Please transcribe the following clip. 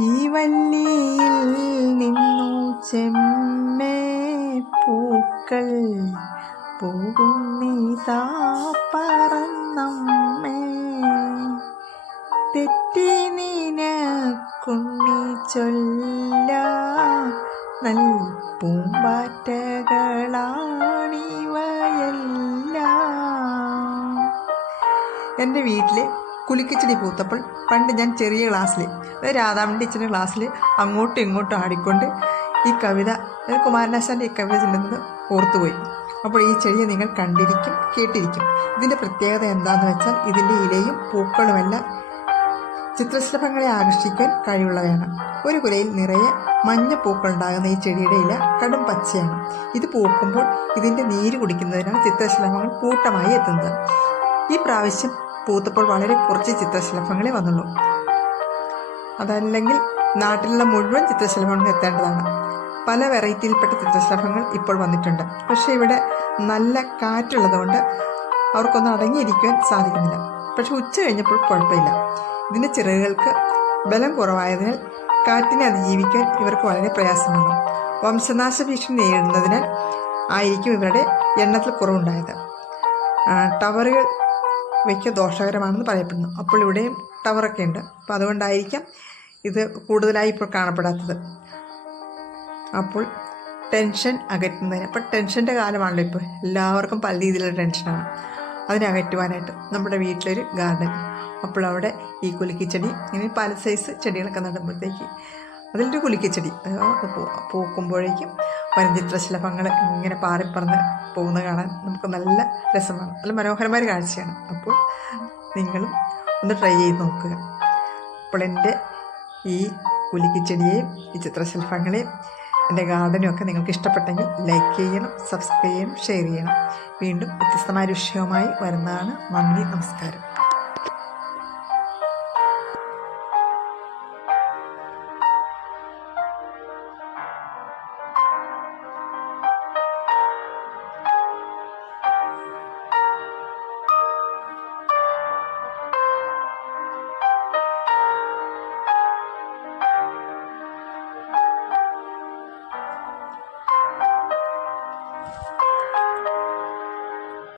ഈ വല്ലിയിൽ നിന്നു ചെമ്മേ പൂക്കൾ പോകുന്നീതാ പറന്നമ്മേ. തെറ്റി നീനക്കുണ്ണി ചൊല്ല നൽ പൂമ്പാറ്റകളാണിവയല്ല. എന്റെ വീട്ടിൽ കുലിക്കിച്ചെടി പൂത്തപ്പോൾ പണ്ട് ഞാൻ ചെറിയ ക്ലാസ്സിൽ അതായത് രാധാമണി ടീച്ചറിന്റെ ക്ലാസ്സിൽ അങ്ങോട്ടും ഇങ്ങോട്ടും ആടിക്കൊണ്ട് ഈ കവിത കുമാരനാശാന്റെ ഈ കവിത ചെല്ലുന്നത് ഓർത്തുപോയി. അപ്പോൾ ഈ ചെടിയെ നിങ്ങൾ കണ്ടിരിക്കും കേട്ടിരിക്കും. ഇതിന്റെ പ്രത്യേകത എന്താണെന്ന് വെച്ചാൽ ഇതിന്റെ ഇലയും പൂക്കളുമെല്ലാം ചിത്രശലഭങ്ങളെ ആകർഷിക്കാൻ കഴിവുള്ളവയാണ്. ഒരു കുലയിൽ നിറയെ മഞ്ഞ പൂക്കളുണ്ടാകുന്ന ഈ ചെടിയുടെ ഇല കടും പച്ചയാണ്. ഇത് പൂക്കുമ്പോൾ ഇതിന്റെ നീര് കുടിക്കുന്നതിനാണ് ചിത്രശലഭങ്ങൾ കൂട്ടമായി എത്തുന്നത്. ഈ പ്രാവശ്യം പൂത്തപ്പോൾ വളരെ കുറച്ച് ചിത്രശലഭങ്ങളെ വന്നുള്ളൂ. അതല്ലെങ്കിൽ നാട്ടിലുള്ള മുഴുവൻ ചിത്രശലഭങ്ങളും എത്തേണ്ടതാണ്. പല വെറൈറ്റിയിൽപ്പെട്ട ചിത്രശലഭങ്ങൾ ഇപ്പോൾ വന്നിട്ടുണ്ട്. പക്ഷേ ഇവിടെ നല്ല കാറ്റുള്ളതുകൊണ്ട് അവർക്കൊന്ന് അടങ്ങിയിരിക്കാൻ സാധിക്കുന്നില്ല. പക്ഷെ ഉച്ച കഴിഞ്ഞപ്പോൾ കുഴപ്പമില്ല. ഇതിന്റെ ചിറകുകൾക്ക് ബലം കുറവായതിനാൽ കാറ്റിനെ അതിജീവിക്കാൻ ഇവർക്ക് വളരെ പ്രയാസമാണ്. വംശനാശ ഭീഷണി നേരിടുന്നതിനാൽ ആയിരിക്കും ഇവരുടെ എണ്ണത്തിൽ കുറവുണ്ടായത്. ടവറുകൾ വയ്ക്ക ദോഷകരമാണെന്ന് പറയപ്പെടുന്നു. അപ്പോൾ ഇവിടെയും ടവറൊക്കെ ഉണ്ട്. അപ്പോൾ അതുകൊണ്ടായിരിക്കാം ഇത് കൂടുതലായി ഇപ്പോൾ കാണപ്പെടാത്തത്. അപ്പോൾ ടെൻഷൻ അകറ്റുന്നതിന്. അപ്പോൾ ടെൻഷന്റെ കാലമാണല്ലോ ഇപ്പോൾ. എല്ലാവർക്കും പല രീതിയിലുള്ള ടെൻഷനാണ്. അതിനെ അകറ്റുവാനായിട്ട് നമ്മുടെ വീട്ടിലൊരു ഗാർഡൻ. അപ്പോൾ അവിടെ ഈ കുലുക്കിച്ചെടി ഇങ്ങനെ പല സൈസ് ചെടികളൊക്കെ നടുമ്പോഴത്തേക്ക് അതിലൊരു കുലുക്കിച്ചെടി. അത് പൂക്കുമ്പോഴേക്കും വനചിത്രശലഭങ്ങൾ ഇങ്ങനെ പാറിപ്പറന്ന് പോകുന്നത് കാണാൻ നമുക്ക് നല്ല രസമാണ്. നല്ല മനോഹരമായ കാഴ്ചയാണ്. അപ്പോൾ നിങ്ങളും ഒന്ന് ട്രൈ ചെയ്ത് നോക്കുക. അപ്പോൾ എന്റെ ഈ കുലിക്കിച്ചെടിയെയും ഈ ചിത്രശില്പങ്ങളെയും എന്റെ ഗാർഡനും ഒക്കെ നിങ്ങൾക്ക് ഇഷ്ടപ്പെട്ടെങ്കിൽ ലൈക്ക് ചെയ്യണം സബ്സ്ക്രൈബ് ചെയ്യണം ഷെയർ ചെയ്യണം. വീണ്ടും വ്യത്യസ്തമായ വിഷയവുമായി വരുന്നതാണ് നന്ദി നമസ്കാരം.